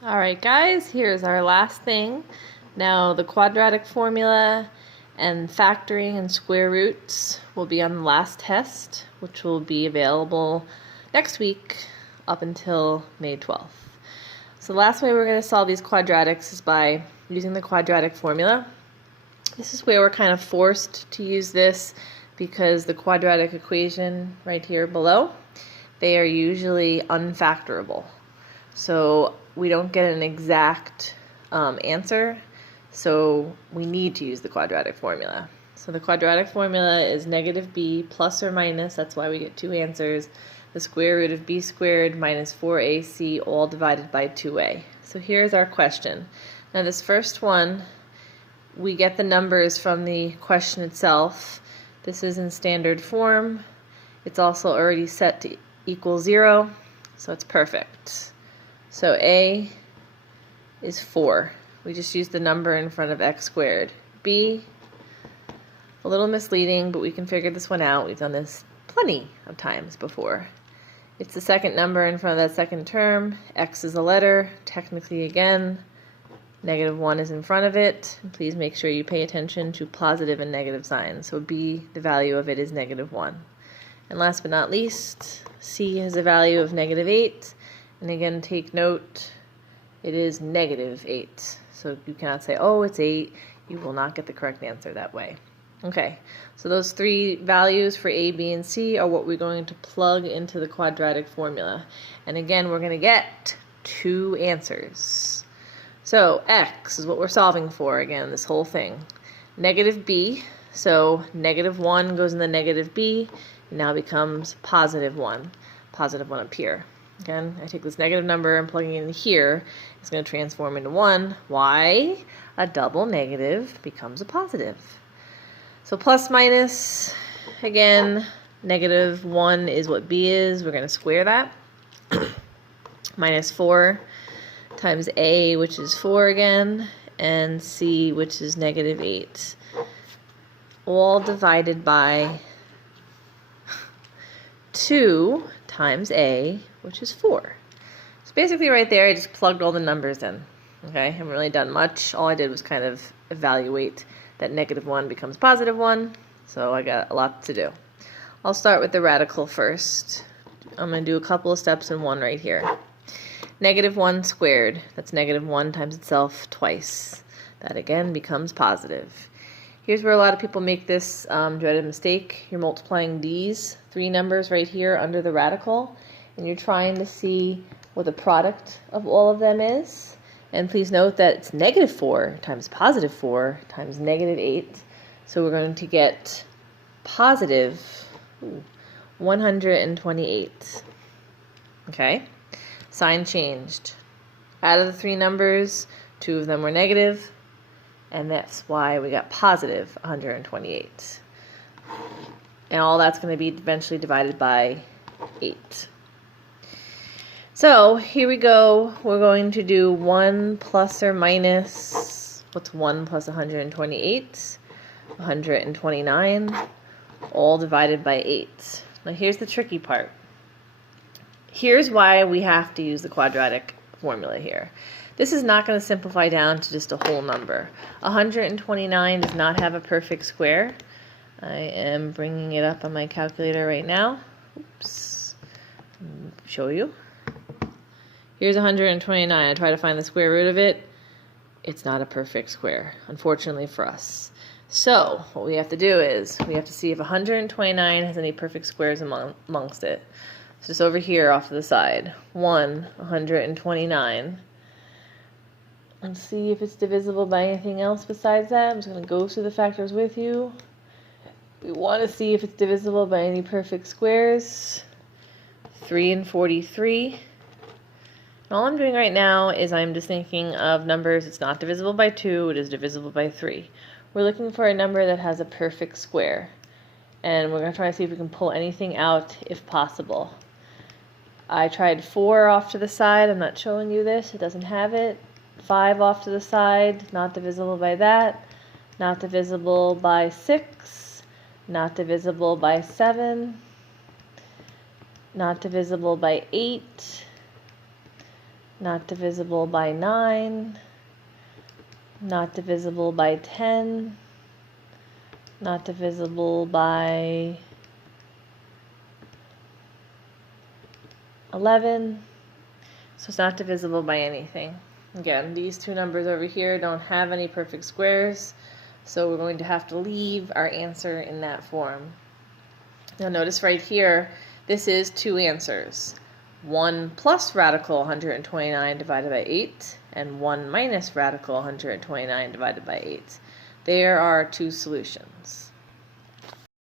Alright guys, here's our last thing. Now the quadratic formula and factoring and square roots will be on the last test, which will be available next week up until May 12th. So the last way we're going to solve these quadratics is by using the quadratic formula. This is where we're kind of forced to use this because the quadratic equation right here below, they are usually unfactorable. So we don't get an exact answer, so we need to use the quadratic formula. So the quadratic formula is negative b plus or minus, that's why we get two answers, the square root of b squared minus 4ac all divided by 2a. So here's our question. Now this first one, we get the numbers from the question itself. This is in standard form. It's also already set to equal 0, so it's perfect. So a is 4. We just use the number in front of x squared. B, a little misleading, but we can figure this one out. We've done this plenty of times before. It's the second number in front of that second term. X is a letter. Technically, again, -1 is in front of it. And please make sure you pay attention to positive and negative signs. So B, the value of it is -1. And last but not least, C has a value of -8. And again, take note, it is -8. So you cannot say, oh, it's 8. You will not get the correct answer that way. Okay, so those three values for A, B, and C are what we're going to plug into the quadratic formula. And again, we're going to get two answers. So x is what we're solving for, again, this whole thing. Negative b, so -1 goes in the negative b, it now becomes +1. +1 up here. Again, I take this negative number and plugging it in here, it's going to transform into 1. Why? A double negative becomes a positive. So plus minus, again, -1 is what b is. We're going to square that. -4 times a, which is 4 again, and c, which is -8. All divided by 2 times a, which is 4. So basically right there, I just plugged all the numbers in. Okay, I haven't really done much. All I did was kind of evaluate that -1 becomes +1, so I got a lot to do. I'll start with the radical first. I'm going to do a couple of steps in one right here. -1 squared, that's -1 times itself twice. That again becomes positive. Here's where a lot of people make this dreaded mistake. You're multiplying these three numbers right here under the radical, and you're trying to see what the product of all of them is. And please note that it's -4 times +4 times -8. So we're going to get positive 128. Okay? Sign changed. Out of the three numbers, 2 of them were negative, and that's why we got positive 128. And all that's going to be eventually divided by 8. So here we go. We're going to do 1 plus or minus, what's 1 plus 128? 129, all divided by 8. Now here's the tricky part. Here's why we have to use the quadratic formula here. This is not going to simplify down to just a whole number. 129 does not have a perfect square. I am bringing it up on my calculator right now. Oops. Show you. Here's 129. I try to find the square root of it. It's not a perfect square, unfortunately for us. So what we have to do is we have to see if 129 has any perfect squares amongst it. So just over here off to the side. 129. Let's see if it's divisible by anything else besides that. I'm just going to go through the factors with you. We want to see if it's divisible by any perfect squares. 3 and 43. All I'm doing right now is I'm just thinking of numbers. It's not divisible by 2, it is divisible by 3. We're looking for a number that has a perfect square. And we're going to try to see if we can pull anything out if possible. I tried 4 off to the side. I'm not showing you this. It doesn't have it. 5 off to the side. Not divisible by that. Not divisible by 6. Not divisible by 7. Not divisible by 8. not divisible by 9, not divisible by 10, not divisible by 11, so it's not divisible by anything. Again, these two numbers over here don't have any perfect squares, so we're going to have to leave our answer in that form. Now notice right here, this is two answers. 1 plus radical 129 divided by 8, and 1 minus radical 129 divided by 8. There are two solutions.